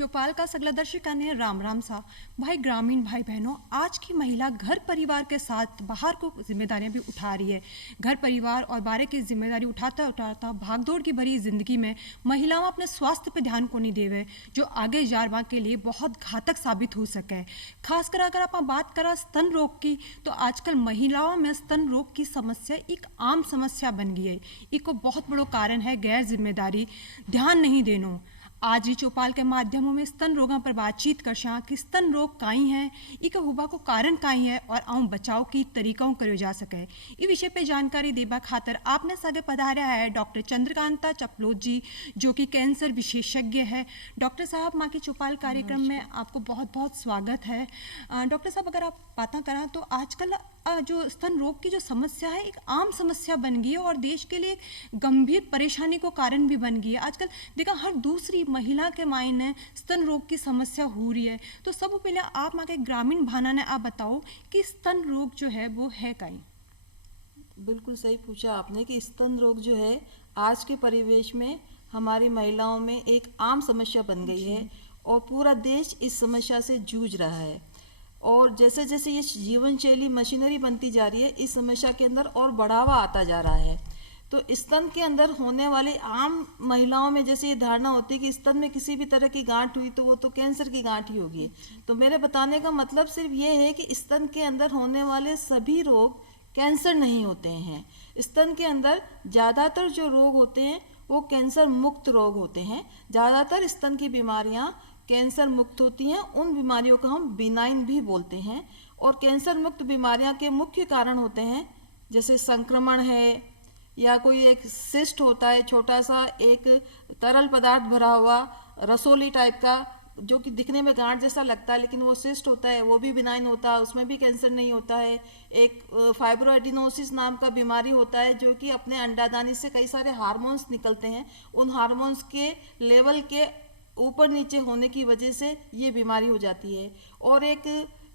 चौपाल का सगला दर्शकों ने राम राम सा। भाई ग्रामीण भाई बहनों, आज की महिला घर परिवार के साथ बाहर को जिम्मेदारियां भी उठा रही है। घर परिवार और बाहर की जिम्मेदारी उठाता उठाता भागदौड़ की भरी जिंदगी में महिलाओं अपने स्वास्थ्य पर ध्यान को नहीं देवे, जो आगे जारवा के लिए बहुत घातक साबित हो सके। खासकर अगर आप बात करा स्तन रोग की, तो आजकल महिलाओं में स्तन रोग की समस्या एक आम समस्या बन गई है। एक बहुत बड़ो कारण है गैर जिम्मेदारी, ध्यान नहीं देनो। आज ही चौपाल के माध्यमों में स्तन रोगों पर बातचीत कर कि स्तन रोग काई हैं, इक हुबा को कारण काई है और आऊं बचाव की तरीकों करो जा सके। इस विषय पे जानकारी देबा खातर आपने सागे पधारा है डॉक्टर चंद्रकांता चपलोत जी, जो कि कैंसर विशेषज्ञ है। डॉक्टर साहब, माँ की चौपाल कार्यक्रम में आपको बहुत बहुत स्वागत है। डॉक्टर साहब, अगर आप बातें करें तो आजकल जो स्तन रोग की जो समस्या है एक आम समस्या बन गई है और देश के लिए गंभीर परेशानी को कारण भी बन गई है। आजकल देखा हर दूसरी महिला के मायने स्तन रोग की समस्या हो रही है। तो सब पहले आप माँ के ग्रामीण भाना ने आप बताओ कि स्तन रोग जो है वो है काई। बिल्कुल सही पूछा आपने कि स्तन रोग जो है आज के परिवेश में हमारी महिलाओं में एक आम समस्या बन गई है और पूरा देश इस समस्या से जूझ रहा है। और जैसे जैसे ये जीवन शैली मशीनरी बनती जा रही है, इस समस्या के अंदर और बढ़ावा आता जा रहा है। तो स्तन के अंदर होने वाली आम महिलाओं में जैसे ये धारणा होती है कि स्तन में किसी भी तरह की गांठ हुई तो वो तो कैंसर की गांठ ही होगी। तो मेरे बताने का मतलब सिर्फ ये है कि स्तन के अंदर होने वाले सभी रोग कैंसर नहीं होते हैं। स्तन के अंदर ज़्यादातर जो रोग होते हैं वो कैंसर मुक्त रोग होते हैं। ज़्यादातर स्तन की बीमारियाँ कैंसर मुक्त होती हैं। उन बीमारियों को हम बिनाइन भी बोलते हैं। और कैंसर मुक्त बीमारियां के मुख्य कारण होते हैं जैसे संक्रमण है, या कोई एक सिस्ट होता है, छोटा सा एक तरल पदार्थ भरा हुआ रसोली टाइप का, जो कि दिखने में गांठ जैसा लगता है लेकिन वो सिस्ट होता है, वो भी बिनाइन होता है, उसमें भी कैंसर नहीं होता है। एक फाइब्रोएडिनोसिस नाम का बीमारी होता है जो कि अपने अंडादानी से कई सारे हार्मोन्स निकलते हैं, उन हार्मोन्स के लेवल के ऊपर नीचे होने की वजह से ये बीमारी हो जाती है। और एक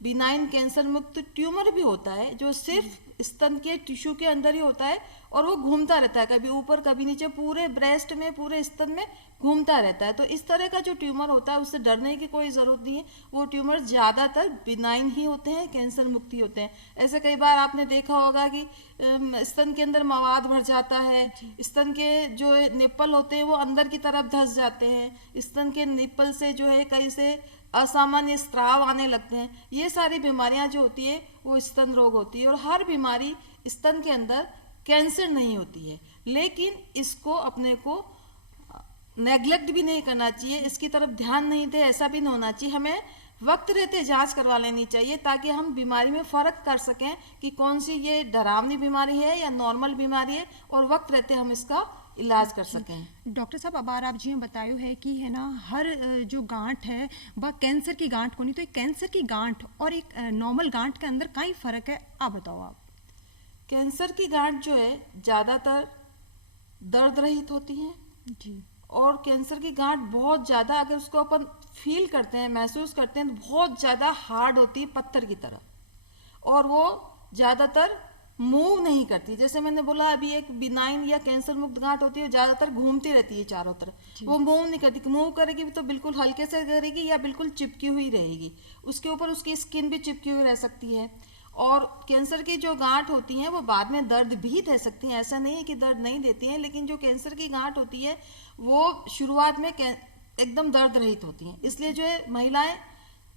बिनाइन कैंसर मुक्त ट्यूमर भी होता है जो सिर्फ स्तन के टिश्यू के अंदर ही होता है और वो घूमता रहता है, कभी ऊपर कभी नीचे, पूरे ब्रेस्ट में, पूरे स्तन में घूमता रहता है। तो इस तरह का जो ट्यूमर होता है उससे डरने की कोई ज़रूरत नहीं है। वो ट्यूमर ज़्यादातर बिनाइन ही होते हैं, कैंसर मुक्ति होते हैं। ऐसे कई बार आपने देखा होगा कि स्तन के अंदर मवाद भर जाता है, स्तन के जो निप्पल होते हैं वो अंदर की तरफ धंस जाते हैं, स्तन के निप्पल से जो है कई से असामान्य स्राव आने लगते हैं। ये सारी बीमारियां जो होती है वो स्तन रोग होती है। और हर बीमारी स्तन के अंदर कैंसर नहीं होती है, लेकिन इसको अपने को नेग्लेक्ट भी नहीं करना चाहिए, इसकी तरफ ध्यान नहीं दे ऐसा भी नहीं होना चाहिए। हमें वक्त रहते जांच करवा लेनी चाहिए ताकि हम बीमारी में फ़र्क कर सकें कि कौन सी ये डरावनी बीमारी है या नॉर्मल बीमारी है, और वक्त रहते हम इसका इलाज कर सकें। डॉक्टर साहब, अब आप जी बतायो है कि है ना हर जो गांठ है वह कैंसर की गांठ को नहीं, तो एक कैंसर की गांठ और एक नॉर्मल गांठ के अंदर कई फर्क है, आप बताओ। आप कैंसर की गांठ जो है ज़्यादातर दर्द रहित होती हैं जी, और कैंसर की गांठ बहुत ज़्यादा अगर उसको अपन फील करते हैं, महसूस करते हैं, तो बहुत ज़्यादा हार्ड होती है पत्थर की तरह, और वो ज़्यादातर मूव नहीं करती। जैसे मैंने बोला अभी एक बिनाइन या कैंसर मुक्त गांठ होती है, ज़्यादातर घूमती रहती है चारों तरफ, वो मूव नहीं करती। मूव करेगी भी तो बिल्कुल हल्के से करेगी या बिल्कुल चिपकी हुई रहेगी, उसके ऊपर उसकी स्किन भी चिपकी हुई रह सकती है। और कैंसर की जो गांठ होती हैं वो बाद में दर्द भी दे सकती हैं, ऐसा नहीं है कि दर्द नहीं देती हैं, लेकिन जो कैंसर की गांठ होती है वो शुरुआत में एकदम दर्द रहित होती हैं, इसलिए जो है महिलाएं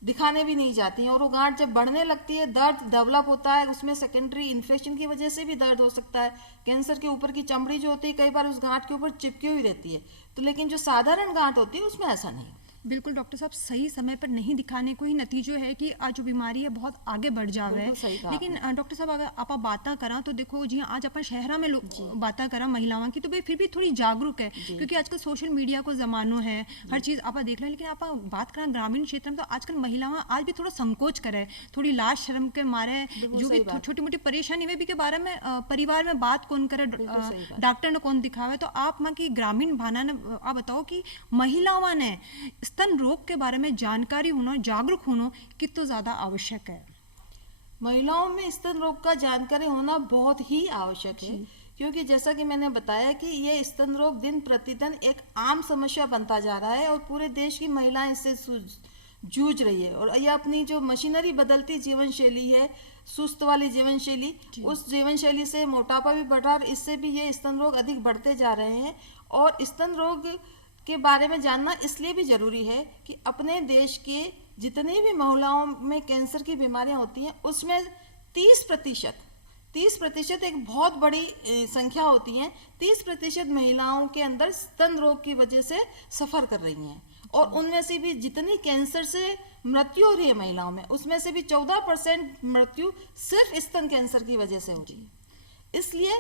दिखाने भी नहीं जाती हैं। और वो गांठ जब बढ़ने लगती है, दर्द डेवलप होता है, उसमें सेकेंडरी इन्फेक्शन की वजह से भी दर्द हो सकता है। कैंसर के ऊपर की चमड़ी जो होती है कई बार उस गांठ के ऊपर चिपकी हुई रहती है, तो लेकिन जो साधारण गांठ होती है उसमें ऐसा नहीं। बिल्कुल डॉक्टर साहब, सही समय पर नहीं दिखाने को ही नतीजो है कि आज जो बीमारी है बहुत आगे बढ़ जावे है। लेकिन डॉक्टर साहब, अगर आप बातें करा तो देखो जी, आज अपन शहर में बातें करा महिलाओं की, तो भाई फिर भी थोड़ी जागरूक है, क्योंकि आजकल सोशल मीडिया को जमानो है, हर चीज़ आप देख लें। लेकिन आप बात करें ग्रामीण क्षेत्र में, तो आजकल महिलाएं आज भी थोड़ा संकोच करे, थोड़ी लाज शर्म के मारे, जो भी छोटी मोटी परेशानी वे भी के बारे में परिवार में बात कौन करे, डॉक्टर ने कौन दिखावे। तो आप माँ की ग्रामीण भाना ने आप बताओ कि महिलाओं ने स्तन रोग के बारे में जानकारी होना, जागरूक होना कितना ज़्यादा आवश्यक है। महिलाओं में स्तन रोग का जानकारी होना बहुत ही आवश्यक है, क्योंकि जैसा कि मैंने बताया कि ये स्तन रोग दिन प्रतिदिन एक आम समस्या बनता जा रहा है और पूरे देश की महिलाएं इससे जूझ रही है। और ये अपनी जो मशीनरी बदलती जीवन शैली है, सुस्त वाली जीवन शैली, उस जीवन शैली से मोटापा भी बढ़ रहा है और इससे भी ये स्तन रोग अधिक बढ़ते जा रहे हैं। और स्तन रोग के बारे में जानना इसलिए भी ज़रूरी है कि अपने देश के जितनी भी महिलाओं में कैंसर की बीमारियां होती हैं उसमें 30% एक बहुत बड़ी संख्या होती है। 30% महिलाओं के अंदर स्तन रोग की वजह से सफ़र कर रही हैं और उनमें से भी जितनी कैंसर से मृत्यु हो रही है महिलाओं में, उसमें से भी 14% मृत्यु सिर्फ स्तन कैंसर की वजह से हो रही है। इसलिए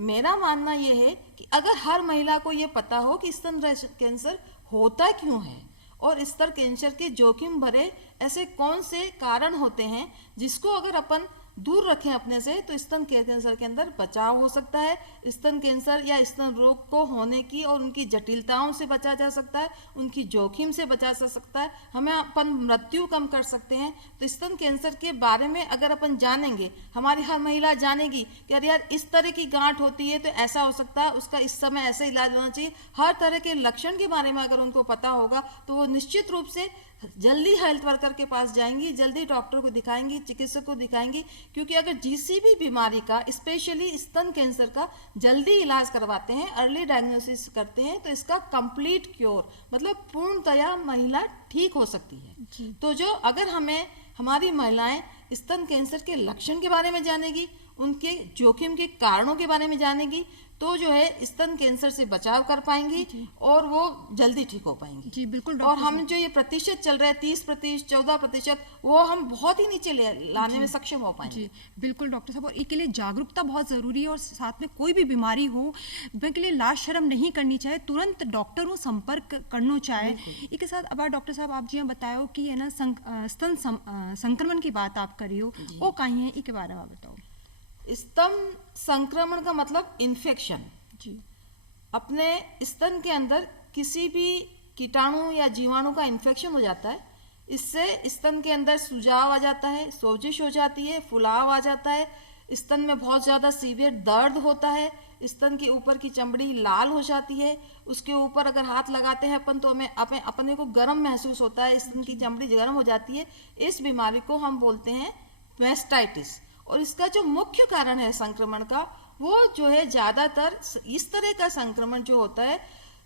मेरा मानना यह है कि अगर हर महिला को ये पता हो कि स्तन कैंसर होता क्यों है और स्तन कैंसर के जोखिम भरे ऐसे कौन से कारण होते हैं जिसको अगर अपन दूर रखें अपने से, तो स्तन कैंसर के अंदर बचाव हो सकता है। स्तन कैंसर या स्तन रोग को होने की और उनकी जटिलताओं से बचा जा सकता है, उनकी जोखिम से बचा जा सकता है, हमें अपन मृत्यु कम कर सकते हैं। तो स्तन कैंसर के बारे में अगर अपन जानेंगे, हमारी हर महिला जानेगी कि अरे यार इस तरह की गांठ होती है तो ऐसा हो सकता है, उसका इस समय ऐसा इलाज होना चाहिए। हर तरह के लक्षण के बारे में अगर उनको पता होगा तो वो निश्चित रूप से जल्दी हेल्थ वर्कर के पास जाएंगी, जल्दी डॉक्टर को दिखाएंगी, चिकित्सक को दिखाएंगी। क्योंकि अगर किसी भी बीमारी का, स्पेशली स्तन कैंसर का जल्दी इलाज करवाते हैं, अर्ली डायग्नोसिस करते हैं, तो इसका कंप्लीट क्योर मतलब पूर्णतया महिला ठीक हो सकती है। तो जो अगर हमें हमारी महिलाएं स्तन कैंसर के लक्षण के बारे में जानेगी, उनके जोखिम के कारणों के बारे में जानेगी, तो जो है स्तन कैंसर से बचाव कर पाएंगी और वो जल्दी ठीक हो पाएंगी। जी बिल्कुल। और हम जो ये प्रतिशत चल रहा है 30%, 14%, वो हम बहुत ही नीचे लाने में सक्षम हो पाएंगे। जी बिल्कुल डॉक्टर साहब। और इसके लिए जागरूकता बहुत ज़रूरी है और साथ में कोई भी बीमारी हो के लिए लाज शर्म नहीं करनी चाहिए, तुरंत डॉक्टरों संपर्क करना चाहिए। इसके साथ अब डॉक्टर साहब आप जी बताओ कि है ना स्तन संक्रमण की बात आप करियो, वो कहीं है, इसके बारे में आप बताओ। स्तन संक्रमण का मतलब इन्फेक्शन। जी। अपने स्तन के अंदर किसी भी कीटाणु या जीवाणु का इन्फेक्शन हो जाता है, इससे स्तन के अंदर सूजाव आ जाता है, सोजिश हो जाती है, फुलाव आ जाता है, स्तन में बहुत ज़्यादा सीवियर दर्द होता है, स्तन के ऊपर की चमड़ी लाल हो जाती है, उसके ऊपर अगर हाथ लगाते हैं अपन तो हमें अपने को गर्म महसूस होता है, स्तन की चमड़ी गर्म हो जाती है। इस बीमारी को हम बोलते हैं मेस्टाइटिस। और इसका जो मुख्य कारण है संक्रमण का, वो जो है ज़्यादातर इस तरह का संक्रमण जो होता है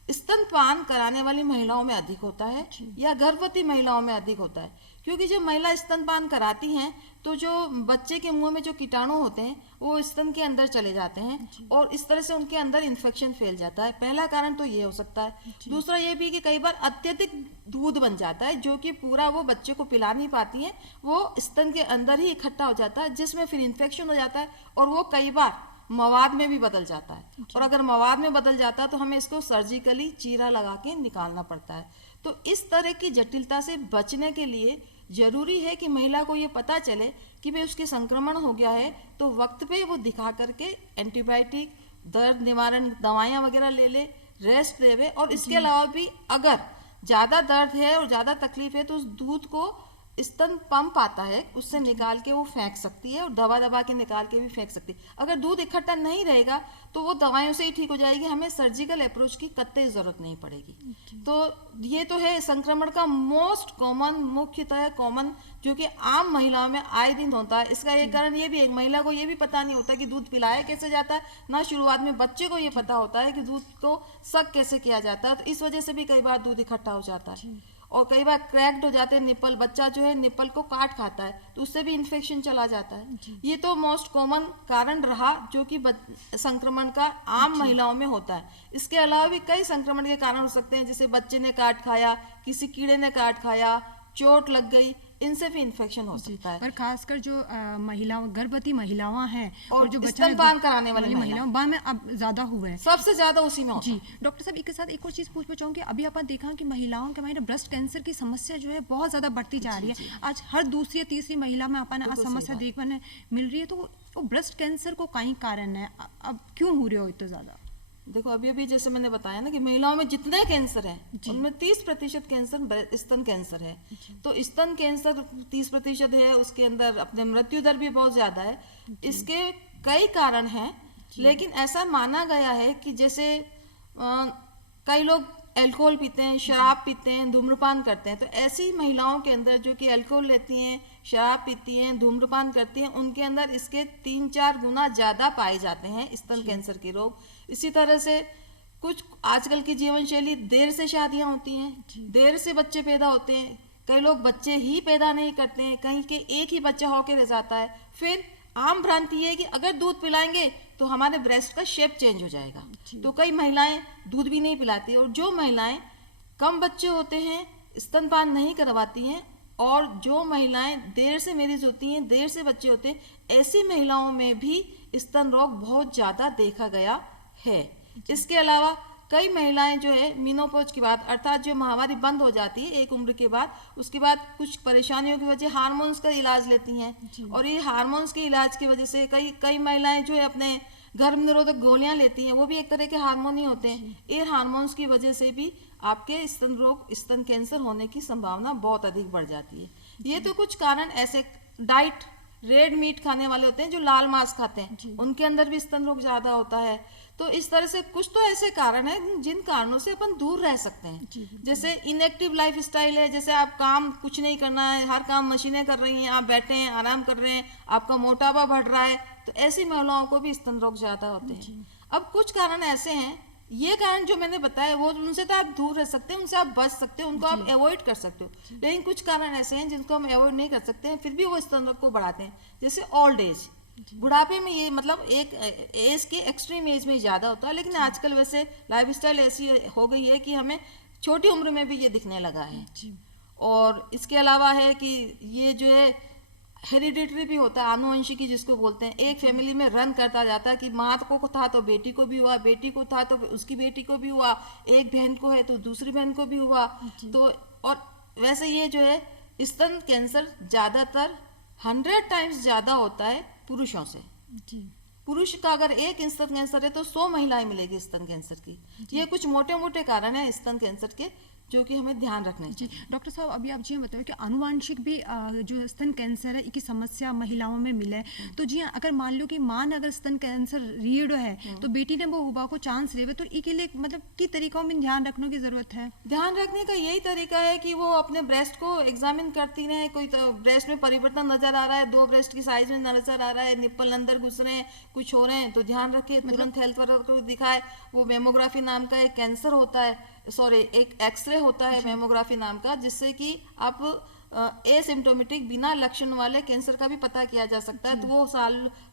स्तनपान कराने वाली महिलाओं में अधिक होता है या गर्भवती महिलाओं में अधिक होता है। क्योंकि जब महिला स्तनपान कराती हैं तो जो बच्चे के मुंह में जो कीटाणु होते हैं वो स्तन के अंदर चले जाते हैं और इस तरह से उनके अंदर इन्फेक्शन फैल जाता है। पहला कारण तो ये हो सकता है। दूसरा ये भी कि कई बार अत्यधिक दूध बन जाता है जो कि पूरा वो बच्चे को पिला नहीं पाती हैं, वो स्तन के अंदर ही इकट्ठा हो जाता है, जिसमें फिर इन्फेक्शन हो जाता है और वो कई बार मवाद में भी बदल जाता है। और अगर मवाद में बदल जाता है तो हमें इसको सर्जिकली चीरा लगा के निकालना पड़ता है। तो इस तरह की जटिलता से बचने के लिए जरूरी है कि महिला को ये पता चले कि भाई उसके संक्रमण हो गया है, तो वक्त पे वो दिखा करके एंटीबायोटिक, दर्द निवारण दवाइयाँ वगैरह ले ले, रेस्ट लेवे। और इसके अलावा भी अगर ज़्यादा दर्द है और ज़्यादा तकलीफ है तो उस दूध को स्तन पंप आता है, उससे निकाल के वो फेंक सकती है और दबा दबा के निकाल के भी फेंक सकती है। अगर दूध इकट्ठा नहीं रहेगा तो वो दवाइयों से ही ठीक हो जाएगी, हमें सर्जिकल अप्रोच की कतई ज़रूरत नहीं पड़ेगी। तो ये तो है संक्रमण का मोस्ट कॉमन, मुख्यतः कॉमन, जो कि आम महिलाओं में आए दिन होता है। इसका एक कारण ये भी है, महिला को ये भी पता नहीं होता कि दूध पिलाया कैसे जाता है, ना शुरुआत में बच्चे को ये पता होता है कि दूध को सक कैसे किया जाता है। तो इस वजह से भी कई बार दूध इकट्ठा हो जाता है और कई बार क्रैक्ड हो जाते हैं निप्पल, बच्चा जो है निप्पल को काट खाता है तो उससे भी इन्फेक्शन चला जाता है। ये तो मोस्ट कॉमन कारण रहा जो कि संक्रमण का आम महिलाओं में होता है। इसके अलावा भी कई संक्रमण के कारण हो सकते हैं, जैसे बच्चे ने काट खाया, किसी कीड़े ने काट खाया, चोट लग गई, इनसे भी इन्फेक्शन हो सकता है। पर खासकर जो महिलाओं, गर्भवती महिलाएं हैं और जो स्तनपान कराने वाली महिलाओं में अब ज्यादा हुए हैं, सबसे ज्यादा उसी में होता है। जी डॉक्टर साहब, इसके साथ एक और चीज पूछना चाहूंगी। अभी अपन देखा कि महिलाओं के में ब्रेस्ट कैंसर की समस्या जो है बहुत ज्यादा बढ़ती जा रही है। आज हर दूसरी या तीसरी महिला में अपन समस्या देखने मिल रही है। तो वो ब्रेस्ट कैंसर को कई कारण है, अब क्यों हो रहे हो इतना ज्यादा? देखो अभी जैसे मैंने बताया ना कि महिलाओं में जितने कैंसर हैं उनमें 30% कैंसर स्तन कैंसर है। तो स्तन कैंसर 30% है, उसके अंदर अपने मृत्यु दर भी बहुत ज्यादा है। इसके कई कारण हैं। लेकिन ऐसा माना गया है कि जैसे कई लोग अल्कोहल पीते हैं, शराब पीते हैं, धूम्रपान करते हैं, तो ऐसी महिलाओं के अंदर जो कि अल्कोहल लेती हैं, शराब पीती हैं, धूम्रपान करती हैं, उनके अंदर इसके 3-4 गुना ज़्यादा पाए जाते हैं स्तन कैंसर के रोग। इसी तरह से कुछ आजकल की जीवन शैली, देर से शादियां होती हैं, देर से बच्चे पैदा होते हैं, कई लोग बच्चे ही पैदा नहीं करते हैं, कहीं के एक ही बच्चा होकर रह जाता है। फिर आम भ्रांति है कि अगर दूध पिलाएंगे तो हमारे ब्रेस्ट का शेप चेंज हो जाएगा, तो कई महिलाएं दूध भी नहीं पिलाती। और जो महिलाएं कम बच्चे होते हैं, स्तनपान नहीं करवाती हैं, और जो महिलाएं देर से मैरिज होती हैं, देर से बच्चे होते हैं, ऐसी महिलाओं में भी स्तन रोग बहुत ज़्यादा देखा गया है। इसके अलावा कई महिलाएं जो है मीनोपॉज के बाद, अर्थात जो महावारी बंद हो जाती है एक उम्र के बाद, उसके बाद कुछ परेशानियों की वजह हार्मोन्स का इलाज लेती हैं, और ये हार्मोन्स के इलाज की वजह से कई महिलाएं जो है अपने गर्भ निरोधक गोलियां लेती हैं, वो भी एक तरह के हार्मोन ही होते हैं। ये हार्मोन्स की वजह से भी आपके स्तन रोग, स्तन कैंसर होने की संभावना बहुत अधिक बढ़ जाती है। ये तो कुछ कारण ऐसे, डाइट, रेड मीट खाने वाले होते हैं जो लाल मांस खाते हैं, उनके अंदर भी स्तन रोग ज़्यादा होता है। तो इस तरह से कुछ तो ऐसे कारण हैं जिन कारणों से अपन दूर रह सकते हैं। जैसे इनएक्टिव लाइफ स्टाइल है, जैसे आप काम कुछ नहीं करना है, हर काम मशीनें कर रही हैं, आप बैठे हैं, आराम कर रहे हैं, आपका मोटापा बढ़ रहा है, तो ऐसी महिलाओं को भी स्तन रोग ज़्यादा होते हैं। अब कुछ कारण ऐसे हैं, ये कारण जो मैंने बताया वो उनसे तो आप दूर रह सकते हैं, उनसे आप बच सकते हैं, उनको आप अवॉइड कर सकते हो। लेकिन कुछ कारण ऐसे हैं जिनको हम अवॉइड नहीं कर सकते हैं, फिर भी वो स्तन रोग को बढ़ाते हैं। जैसे ओल्ड एज, बुढ़ापे में ये मतलब एक एज के एक्सट्रीम एज में ज़्यादा होता है, लेकिन आजकल वैसे लाइफस्टाइल ऐसी हो गई है कि हमें छोटी उम्र में भी ये दिखने लगा है। और इसके अलावा है कि ये जो है हेरिडिटरी भी होता है, आनुवंशिकी जिसको बोलते हैं। एक फैमिली में रन करता जाता है कि माँ को था तो बेटी को भी हुआ, बेटी को था तो उसकी बेटी को भी हुआ, एक बहन को है तो दूसरी बहन को भी हुआ। तो और वैसे ये जो है स्तन कैंसर ज़्यादातर 100 टाइम्स ज़्यादा होता है पुरुषों से। पुरुष का अगर एक स्तन कैंसर है तो 100 महिलाएं मिलेगी स्तन कैंसर की। ये कुछ मोटे मोटे कारण हैं स्तन कैंसर के जो कि हमें ध्यान रखना चाहिए। डॉक्टर साहब, अभी आप जी बताओ कि आनुवांशिक भी जो स्तन कैंसर है की समस्या महिलाओं में मिले, तो जी अगर मान लो कि मां ने अगर स्तन कैंसर रीढ़ है तो बेटी ने वो हुआ को चांस लेवे, तो इसके लिए मतलब की तरीकों में ध्यान रखने की जरूरत है? ध्यान रखने का यही तरीका है कि वो अपने ब्रेस्ट को एग्जामिन करती रहे। कोई तो ब्रेस्ट में परिवर्तन नजर आ रहा है, 2 ब्रेस्ट की साइज में नजर आ रहा है, निप्पल अंदर घुस रहे हैं, कुछ हो रहे हैं, तो ध्यान रखे, तुरंत हेल्थ वर्कर को दिखाए। वो मेमोग्राफी नाम का एक कैंसर होता है, एक एक्सरे होता है मेमोग्राफी नाम का, जिससे कि आप एसिम्प्टोमेटिक बिना लक्षण वाले कैंसर का भी पता किया जा सकता है। तो वो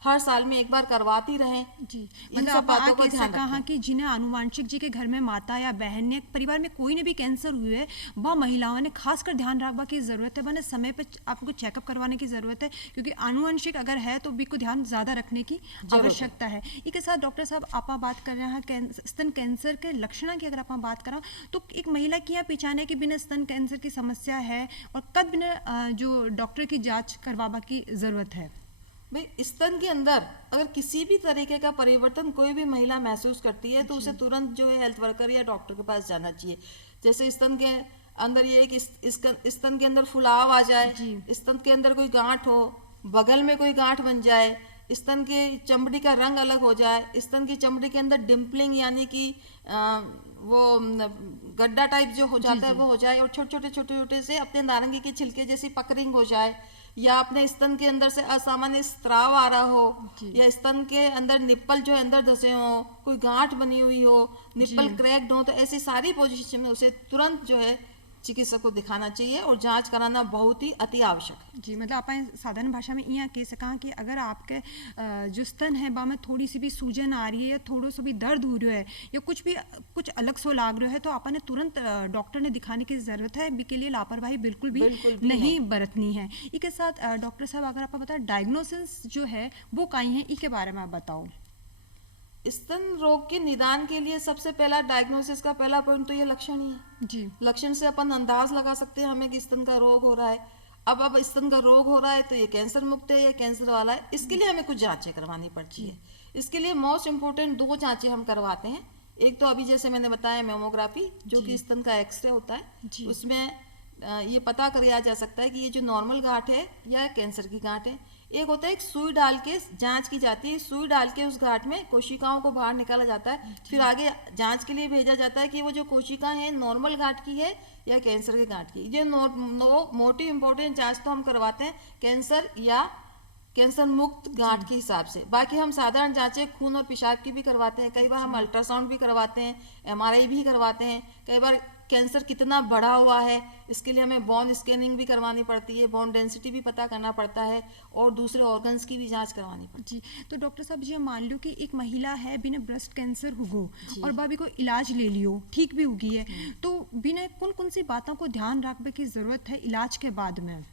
हर साल में एक बार करवाती रहें जी। मतलब आप बातों को ध्यान कहा कि जिन्हें आनुवांशिक जी के घर में माता या बहन ने, परिवार में कोई ने भी कैंसर हुए है, वह महिलाओं ने खासकर ध्यान रखने की जरूरत है, बने समय पे आपको चेकअप करवाने की जरूरत है, क्योंकि आनुवांशिक अगर है तो भी को ध्यान ज्यादा रखने की आवश्यकता है। इसके साथ डॉक्टर साहब आप बात कर रहे हैं स्तन कैंसर के लक्षणों की, अगर आप बात करें तो एक महिला की पहचाने के बिना स्तन कैंसर की समस्या है और कब बिना जो डॉक्टर की जांच करवाने की जरूरत है? भाई, स्तन के अंदर अगर किसी भी तरीके का परिवर्तन कोई भी महिला महसूस करती है तो उसे तुरंत जो है हेल्थ वर्कर या डॉक्टर के पास जाना चाहिए। जैसे स्तन के अंदर ये है कि स्तन के अंदर फुलाव आ जाए, स्तन के अंदर कोई गांठ हो, बगल में कोई गांठ बन जाए, स्तन के चमड़ी का रंग अलग हो जाए, स्तन की चमड़ी के अंदर डिम्पलिंग यानी कि वो गड्ढा टाइप जो हो जाता है वो हो जाए, और छोटे छोटे से अपने नारंगी के छिलके जैसी पकरिंग हो जाए, या अपने स्तन के अंदर से असामान्य स्त्राव आ रहा हो, या स्तन के अंदर निप्पल जो है अंदर धसे हो, कोई गांठ बनी हुई हो, निप्पल क्रैक्ड हो, तो ऐसी सारी पोजीशन में उसे तुरंत जो है चिकित्सक को दिखाना चाहिए और जांच कराना बहुत ही अति आवश्यक है जी। मतलब आप साधारण भाषा में यहाँ कह सका कि अगर आपके जो स्तन है बा में थोड़ी सी भी सूजन आ रही है या थोड़ा सा भी दर्द हो रहा है या कुछ अलग सो लाग रहा है तो आपने तुरंत डॉक्टर ने दिखाने की जरूरत है। के लिए लापरवाही बिल्कुल भी नहीं बरतनी है। इसके साथ डॉक्टर साहब अगर आप बताए डायग्नोसिस जो है वो कहीं है, इसके बारे में आप बताओ। स्तन रोग के निदान के लिए सबसे पहला डायग्नोसिस का पहला पॉइंट तो ये लक्षण ही है जी। लक्षण से अपन अंदाज लगा सकते हैं हमें कि स्तन का रोग हो रहा है। अब स्तन का रोग हो रहा है तो ये कैंसर मुक्त है या कैंसर वाला है, इसके लिए हमें कुछ जांचें करवानी पड़ती है। इसके लिए मोस्ट इम्पोर्टेंट 2 जांचें हम करवाते हैं। एक तो अभी जैसे मैंने बताया मेमोग्राफी, जो कि स्तन का एक्सरे होता है, उसमें ये पता किया जा सकता है कि ये जो नॉर्मल गांठ है या कैंसर की गांठ है। एक होता है एक सुई डाल के जांच की जाती है, सुई डाल के उस गांठ में कोशिकाओं को बाहर निकाला जाता है, फिर आगे जांच के लिए भेजा जाता है कि वो जो कोशिकाएं हैं नॉर्मल गांठ की है या कैंसर के गांठ की। ये मोटिव इम्पोर्टेंट जांच तो हम करवाते हैं कैंसर या कैंसर मुक्त गांठ के हिसाब से। बाकी हम साधारण जांचें खून और पेशाब की भी करवाते हैं, कई बार हम अल्ट्रासाउंड भी करवाते हैं, एमआरआई भी करवाते हैं। कई बार कैंसर कितना बढ़ा हुआ है इसके लिए हमें बोन स्कैनिंग भी करवानी पड़ती है, बोन डेंसिटी भी पता करना पड़ता है और दूसरे ऑर्गन्स की भी जांच करवानी पड़ती है। जी, तो डॉक्टर साहब जी मान लो कि एक महिला है बिना ब्रेस्ट कैंसर हुगो और भाभी को इलाज ले लियो, ठीक भी होगी है, तो बिना कौन कौन सी बातों को ध्यान रखने की जरूरत है इलाज के बाद में?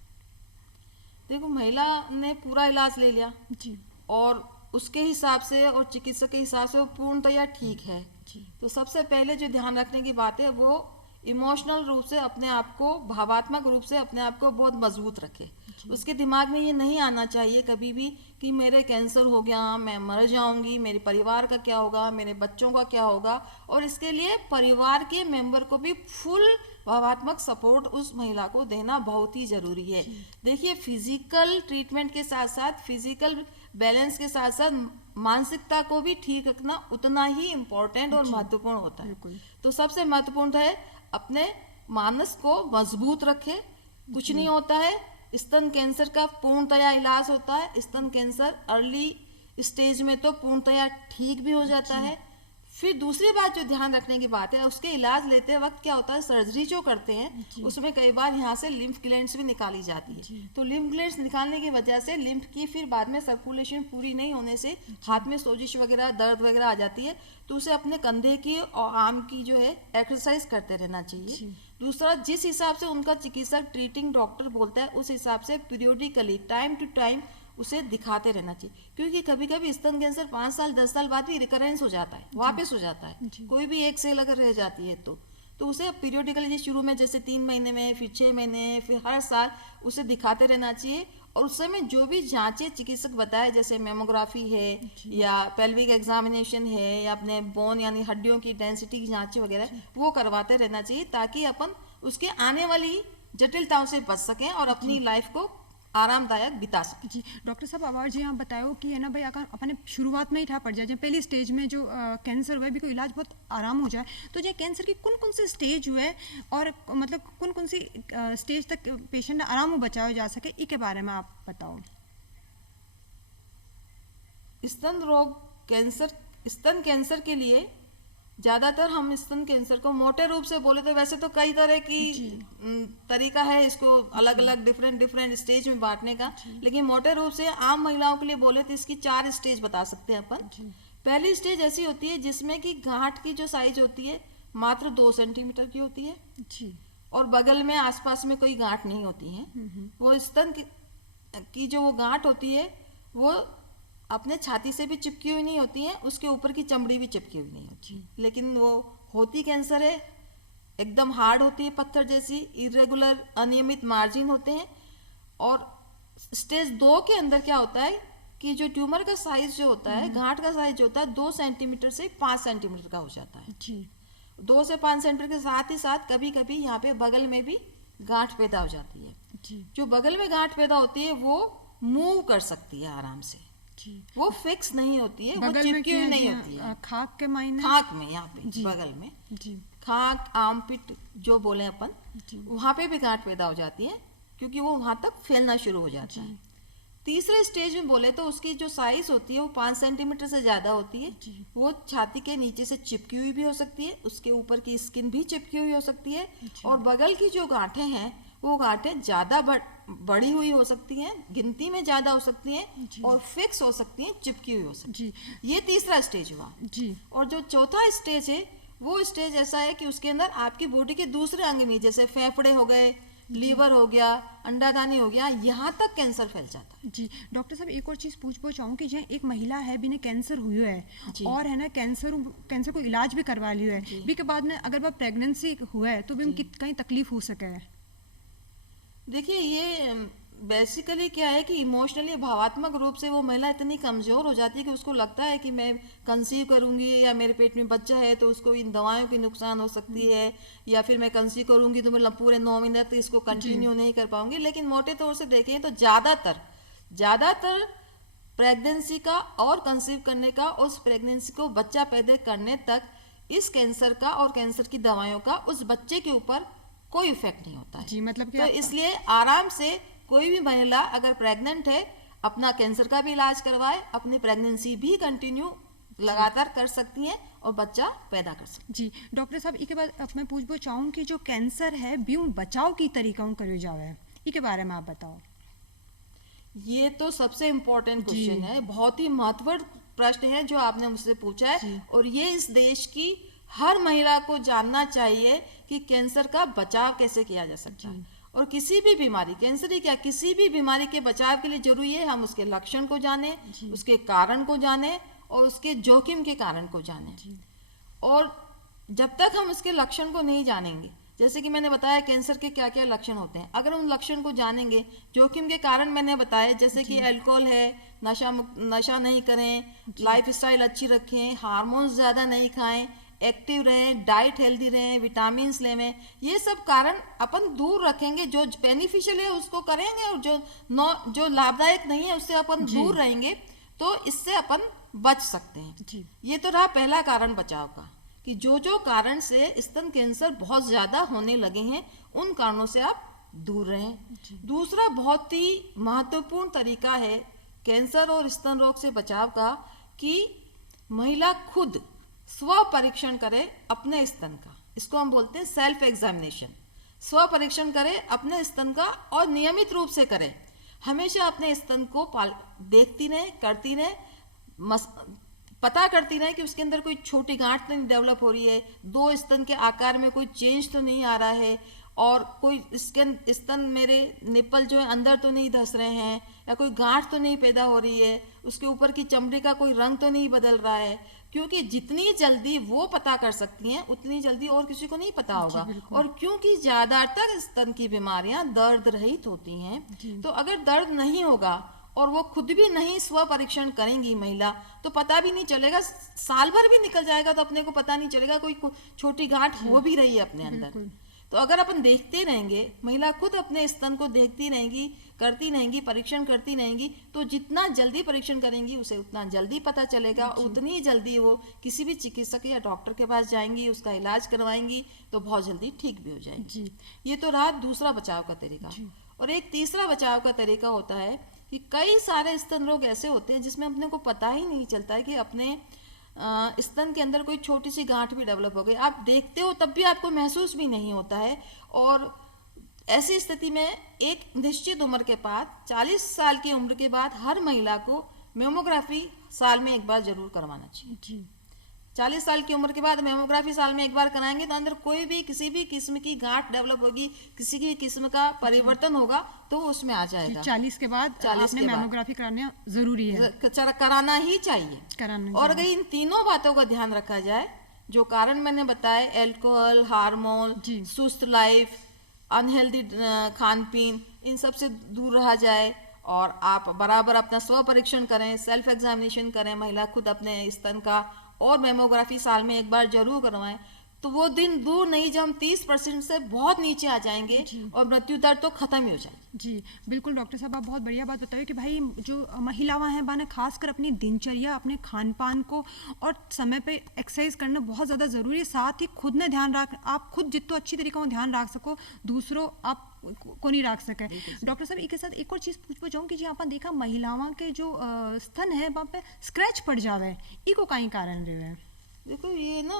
देखो, महिला ने पूरा इलाज ले लिया जी और उसके हिसाब से और चिकित्सक के हिसाब से वो पूर्णतया ठीक है, जी तो सबसे पहले जो ध्यान रखने की बात है वो इमोशनल रूप से अपने आप को, भावात्मक रूप से अपने आप को बहुत मजबूत रखे। उसके दिमाग में ये नहीं आना चाहिए कभी भी कि मेरे कैंसर हो गया, मैं मर जाऊंगी, मेरे परिवार का क्या होगा, मेरे बच्चों का क्या होगा। और इसके लिए परिवार के मेंबर को भी फुल भावात्मक सपोर्ट उस महिला को देना बहुत ही जरूरी है। देखिए, फिजिकल ट्रीटमेंट के साथ साथ, फिजिकल बैलेंस के साथ साथ मानसिकता को भी ठीक रखना उतना ही इम्पोर्टेंट और महत्वपूर्ण होता है। तो सबसे महत्वपूर्ण है अपने मानस को मजबूत रखे। कुछ नहीं होता है, स्तन कैंसर का पूर्णतया इलाज होता है। स्तन कैंसर अर्ली स्टेज में तो पूर्णतया ठीक भी हो जाता है। फिर दूसरी बात जो ध्यान रखने की बात है, उसके इलाज लेते वक्त क्या होता है, सर्जरी जो करते हैं उसमें कई बार यहाँ से लिम्फ ग्लैंड्स भी निकाली जाती है। तो लिम्फ ग्लैंड्स निकालने की वजह से लिम्फ की फिर बाद में सर्कुलेशन पूरी नहीं होने से हाथ में सोजिश वगैरह, दर्द वगैरह आ जाती है। तो उसे अपने कंधे की और आर्म की जो है एक्सरसाइज करते रहना चाहिए। दूसरा, जिस हिसाब से उनका चिकित्सक, ट्रीटिंग डॉक्टर बोलता है उस हिसाब से पीरियोडिकली, टाइम टू टाइम उसे दिखाते रहना चाहिए। क्योंकि कभी कभी स्तन कैंसर 5 साल 10 साल बाद भी रिकरेंस हो जाता है, वापस हो जाता है। कोई भी एक सेल अगर रह जाती है तो उसे पीरियोडिकली शुरू में जैसे 3 महीने में, फिर 6 महीने, फिर हर साल उसे दिखाते रहना चाहिए। और उस समय जो भी जांचें चिकित्सक बताए, जैसे मेमोग्राफी है या पेल्विक एग्जामिनेशन है या अपने बोन यानी हड्डियों की डेंसिटी की जांचें वगैरह, वो करवाते रहना चाहिए ताकि अपन उसके आने वाली जटिलताओं से बच सकें और अपनी लाइफ को आरामदायक बिता सके। जी डॉक्टर साहब, आवाज जी आप बताओ कि है ना भाई, अगर अपने शुरुआत में ही था पड़ जाए, जब पहली स्टेज में जो कैंसर हुआ है भी कोई इलाज बहुत आराम हो जाए, तो जो कैंसर की कौन कौन से स्टेज हुए और मतलब कौन कौन सी स्टेज तक पेशेंट आराम हो बचाया जा सके, इसके बारे में आप बताओ। स्तन रोग कैंसर, स्तन कैंसर के लिए ज़्यादातर हम स्तन कैंसर को मोटे रूप से बोले तो वैसे तो कई तरह की तरीका है इसको अलग अलग डिफरेंट स्टेज में बांटने का, लेकिन मोटे रूप से आम महिलाओं के लिए बोले तो इसकी 4 स्टेज बता सकते हैं अपन। पहली स्टेज ऐसी होती है जिसमें कि गांठ की जो साइज होती है मात्र 2 सेंटीमीटर की होती है जी, और बगल में आसपास में कोई गांठ नहीं होती है। वो स्तन की जो वो गांठ होती है वो अपने छाती से भी चिपकी हुई नहीं होती है, उसके ऊपर की चमड़ी भी चिपकी हुई नहीं होती, लेकिन वो होती कैंसर है, एकदम हार्ड होती है, पत्थर जैसी, इरेगुलर अनियमित मार्जिन होते हैं। और स्टेज 2 के अंदर क्या होता है कि जो ट्यूमर का साइज जो होता है, गांठ का साइज जो होता है 2 सेंटीमीटर से 5 सेंटीमीटर का हो जाता है जी। 2 से 5 सेंटीमीटर के साथ ही साथ कभी कभी यहाँ पे बगल में भी गांठ पैदा हो जाती है जी। जो बगल में गांठ पैदा होती है वो मूव कर सकती है आराम से जी। वो फिक्स नहीं होती है, वो चिपकी हुई नहीं होती है। खाक के मायने, खाक में यहाँ पे बगल में जी, खाक, आर्मपिट जो बोले अपन, वहां पे भी गांठ पैदा हो जाती है क्योंकि वो वहां तक फैलना शुरू हो जाता है। तीसरे स्टेज में बोले तो उसकी जो साइज होती है वो 5 सेंटीमीटर से ज्यादा होती है। वो छाती के नीचे से चिपकी हुई भी हो सकती है, उसके ऊपर की स्किन भी चिपकी हुई हो सकती है, और बगल की जो गांठें हैं वो गांठें ज्यादा बड़ी हुई हो सकती हैं, गिनती में ज्यादा हो सकती हैं और फिक्स हो सकती हैं, चिपकी हुई हो सकती है। ये तीसरा स्टेज हुआ जी। और जो चौथा स्टेज है वो स्टेज ऐसा है कि उसके अंदर आपकी बॉडी के दूसरे अंग में जैसे फेफड़े हो गए, लीवर हो गया, अंडादानी हो गया, यहाँ तक कैंसर फैल जाता है। जी डॉक्टर साहब, एक और चीज पूछना चाहूँ कि जहाँ एक महिला है बिना कैंसर हुई है और है ना कैंसर को इलाज भी करवा लियो है, भी के बाद में अगर वह प्रेगनेंसी हुआ है तो भी कहीं तकलीफ हो सके है? देखिए, ये बेसिकली क्या है कि इमोशनली, भावात्मक रूप से वो महिला इतनी कमज़ोर हो जाती है कि उसको लगता है कि मैं कंसीव करूंगी या मेरे पेट में बच्चा है तो उसको इन दवाओं की नुकसान हो सकती है, या फिर मैं कंसीव करूंगी तो मैं पूरे 9 महीने तक इसको कंटिन्यू नहीं कर पाऊंगी। लेकिन मोटे तौर से देखें तो ज़्यादातर प्रेगनेंसी का और कंसीव करने का, उस प्रेगनेंसी को बच्चा पैदा करने तक इस कैंसर का और कैंसर की दवाइयों का उस बच्चे के ऊपर कोई इफेक्ट नहीं होता है। जी, मतलब कि तो इसलिए आराम से कोई भी महिला अगर प्रेग्नेंट है अपना कैंसर का भी इलाज करवाए, अपनी प्रेगनेंसी भी कंटिन्यू लगातार कर सकती हैं और बच्चा पैदा कर सकती जी डॉक्टर साहब इसके बाद अब मैं पूछना चाहूँ कि जो कैंसर है ब्यूं बचाव की तरीका करो जावे इसके बारे में आप बताओ। हैं। ये तो सबसे इम्पोर्टेंट क्वेश्चन है, बहुत ही महत्वपूर्ण प्रश्न है जो आपने मुझसे पूछा है, और ये इस देश की हर महिला को जानना चाहिए कि कैंसर का बचाव कैसे किया जा सकता है। और किसी भी बीमारी, कैंसर ही क्या, किसी भी बीमारी के बचाव के लिए जरूरी है हम उसके लक्षण को जाने, उसके कारण को जाने और उसके जोखिम के कारण को जाने। और जब तक हम उसके लक्षण को नहीं जानेंगे, जैसे कि मैंने बताया कैंसर के क्या क्या लक्षण होते हैं, अगर उन लक्षण को जानेंगे, जोखिम के कारण मैंने बताया जैसे कि अल्कोहल है, नशा नहीं करें, लाइफ स्टाइल अच्छी रखें, हार्मोन्स ज़्यादा नहीं खाएं, एक्टिव रहें, डाइट हेल्दी रहें, विटामिन लें, ये सब कारण अपन दूर रखेंगे। जो बेनिफिशियल है उसको करेंगे और जो लाभदायक नहीं है उससे अपन दूर रहेंगे, तो इससे अपन बच सकते हैं। ये तो रहा पहला कारण बचाव का, कि जो कारण से स्तन कैंसर बहुत ज्यादा होने लगे हैं उन कारणों से आप दूर रहें। दूसरा बहुत ही महत्वपूर्ण तरीका है कैंसर और स्तन रोग से बचाव का, कि महिला खुद स्व परीक्षण करे अपने स्तन का। इसको हम बोलते हैं सेल्फ एग्जामिनेशन। स्व परीक्षण करे अपने स्तन का और नियमित रूप से करे। हमेशा अपने स्तन को देखती रहे, करती रहे, पता करती रहे कि उसके अंदर कोई छोटी गांठ तो नहीं डेवलप हो रही है, दो स्तन के आकार में कोई चेंज तो नहीं आ रहा है, और कोई स्तन मेरे निप्पल जो है अंदर तो नहीं धस रहे हैं, या कोई गांठ तो नहीं पैदा हो रही है, उसके ऊपर की चमड़ी का कोई रंग तो नहीं बदल रहा है। क्योंकि जितनी जल्दी वो पता कर सकती हैं उतनी जल्दी और किसी को नहीं पता होगा। और क्योंकि ज्यादातर स्तन की बीमारियां दर्द रहित होती हैं, तो अगर दर्द नहीं होगा और वो खुद भी नहीं स्व परीक्षण करेंगी महिला, तो पता भी नहीं चलेगा, साल भर भी निकल जाएगा तो अपने को पता नहीं चलेगा कोई छोटी गांठ हो भी रही है अपने अंदर। तो अगर अपन देखते रहेंगे, महिला खुद अपने स्तन को देखती रहेंगी, करती रहेंगी, परीक्षण करती रहेंगी, तो जितना जल्दी परीक्षण करेंगी उसे उतना जल्दी पता चलेगा, उतनी जल्दी वो किसी भी चिकित्सक या डॉक्टर के पास जाएंगी, उसका इलाज करवाएंगी तो बहुत जल्दी ठीक भी हो जाएगी। ये तो रहा दूसरा बचाव का तरीका। और एक तीसरा बचाव का तरीका होता है कि कई सारे स्तन रोग ऐसे होते हैं जिसमें अपने को पता ही नहीं चलता है कि अपने स्तन के अंदर कोई छोटी सी गांठ भी डेवलप हो गई। आप देखते हो तब भी आपको महसूस भी नहीं होता है। और ऐसी स्थिति में एक निश्चित उम्र के बाद, 40 साल की उम्र के बाद, हर महिला को मेमोग्राफी साल में एक बार जरूर करवाना चाहिए। 40 साल की उम्र के बाद मेमोग्राफी साल में एक बार कराएंगे तो अंदर कोई भी किसी भी किस्म की गांठ डेवलप होगी, किसी भी किस्म का परिवर्तन होगा तो वो उसमें आ जाएगा। 40 के बाद 40 में मेमोग्राफी कराना जरूरी है, कराना ही चाहिए। और अगर इन तीनों बातों का ध्यान रखा जाए, जो कारण मैंने बताए, अल्कोहल, हार्मोन, सुस्त लाइफ, अनहेल्दी खान पीन, इन सब से दूर रहा जाए और आप बराबर अपना स्व परीक्षण करें, सेल्फ एग्जामिनेशन करें, महिला खुद अपने स्तन का, और मेमोग्राफी साल में एक बार जरूर करवाएं, तो वो दिन दूर नहीं जब हम 30% से बहुत नीचे आ जाएंगे और मृत्यु दर तो खत्म ही हो जाएगी। जी बिल्कुल डॉक्टर साहब, आप बहुत बढ़िया बात बताइए कि भाई जो महिलाएं हैं बाने खासकर अपनी दिनचर्या, अपने खान पान को और समय पे एक्सरसाइज करना बहुत ज़्यादा ज़रूरी है। साथ ही खुद ने ध्यान रख, आप खुद जितना अच्छी तरीके से ध्यान रख सको, दूसरों आप को नहीं रख सके। डॉक्टर साहब इसके साथ एक और चीज़ पूछना चाहूँ कि जी आप देखा महिलाओं के जो स्तन है वहाँ पे स्क्रैच पड़ जावे, इको कहीं कारण रहे हैं। देखो ये ना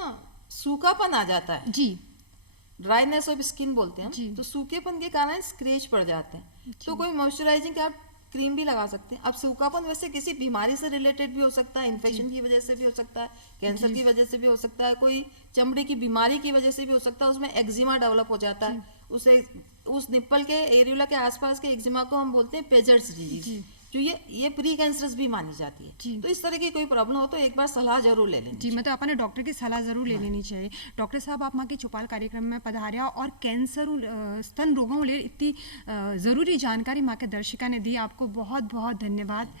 सूखापन आ जाता है जी, ड्राइनेस ऑफ स्किन बोलते हैं, तो सूखेपन के कारण स्क्रैच पड़ जाते हैं। तो कोई मॉइस्चराइजिंग का आप क्रीम भी लगा सकते हैं। अब सूखापन वैसे किसी बीमारी से रिलेटेड भी हो सकता है, इन्फेक्शन की वजह से भी हो सकता है, कैंसर की वजह से भी हो सकता है, कोई चमड़ी की बीमारी की वजह से भी हो सकता है, उसमें एक्जिमा डेवलप हो जाता है, उसे उस निप्पल के एरियोला के आसपास के एक्जिमा को हम बोलते हैं पेजर्स डिजीज, जो ये प्री कैंसरस भी मानी जाती है। तो इस तरह की कोई प्रॉब्लम हो तो एक बार सलाह जरूर ले लेनी। जी मतलब अपने डॉक्टर की सलाह जरूर ले लेनी चाहिए। डॉक्टर साहब आप माँ के चौपाल कार्यक्रम में पधारिया और कैंसर स्तन रोगों ले इतनी ज़रूरी जानकारी माँ के दर्शिका ने दी, आपको बहुत बहुत धन्यवाद।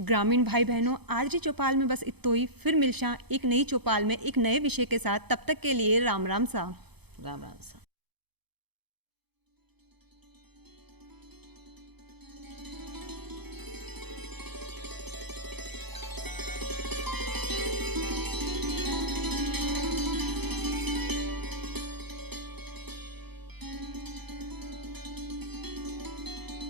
ग्रामीण भाई बहनों, आज ही चौपाल में बस इतना ही, फिर मिलशा एक नई चौपाल में एक नए विषय के साथ। तब तक के लिए राम राम सा। राम राम सा।